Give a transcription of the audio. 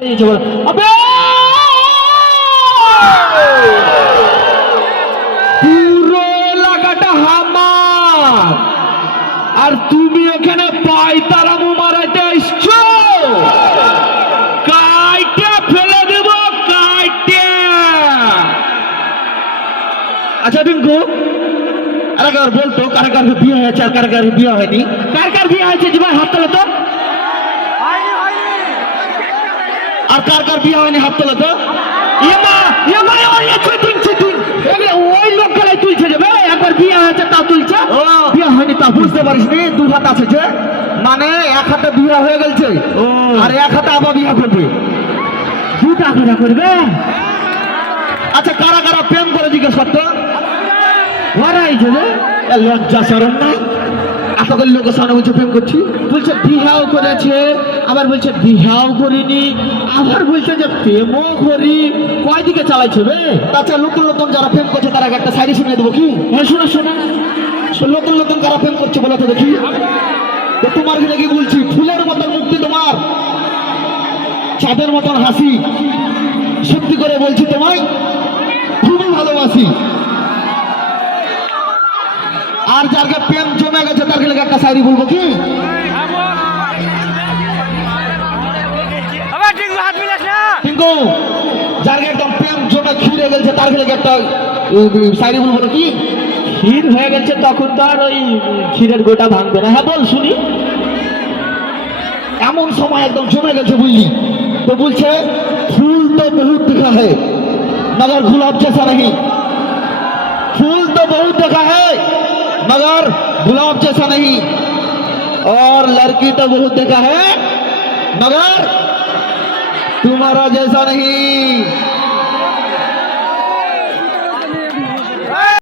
अबे পুরো এলাকাটা হামার আর তুমি এখানে পায়তারামো মারাইতে এসছো। কাইটা ফেলে দেব কাইটা। আচ্ছা টিঙ্কু আরে কার বলতো কার কার বিয়ে হয়েছে আর কার কার বিয়ে হয়নি? কার কার বিয়ে হয়েছে জীবন হাত তোলো তো। আর কার কার বিয়ে হয়নি হাত তোলো তো। ওই লোকগুলাই তুলছে যাবে একবার বিয়ে হয়েছে তাও তুলছে, বিয়ে হয়নি তা বুঝতে পারিস নি। দু হাত আছে যে মানে এক হাতে বিয়ে হয়ে গেছে আর এক হাতে আবার বিয়ে করবে, দুটা করে করবে। আচ্ছা কারা কারা প্রেম করে জিজ্ঞেস করতো ওরাই যাবে। লজ্জা শরম নাই এতগুলো লোকের সামনে বলছে প্রেম করছি, বলছে বিহাও করেছে, আবার বলছে বিহাও করিনি, আবার বলছে যে প্রেমও করি। কয় দিকে চালাইছে বে? তাছাড়া নতুন নতুন যারা প্রেম করছে তার আগে একটা শাড়ি শুনে দেবো কি? হ্যাঁ শোনা শোনা, নতুন নতুন যারা প্রেম করছে বলো তো দেখি। তো তোমার কি বলছি, ফুলের মতন মুক্তি তোমার, চাঁদের মতন হাসি, সত্যি করে বলছি তোমায় খুবই ভালোবাসি। আর যাকে প্রেম জমে গেছে তার লেগে একটা শাড়ি বলবো কি? কিন্তু যার একদম প্রেম জমে খিরে গেছে তার লেগে একটা শাড়ি বলবো কি? ক্ষীর হয়ে গেছে তখন তো আর ওই ক্ষীরের গোটা ভাঙবে না। হ্যাঁ বল শুনি। এমন সময় একদম জমে গেছে বুঝলি, তো বলছে ফুল তো বহুত দেখা है मगर गुलाब जैसा नहीं, फूल तो बहुत देखा है मगर गुलाब जैसा नहीं, और लड़की तो बहुत देखा है मगर तुम्हारा जैसा नहीं।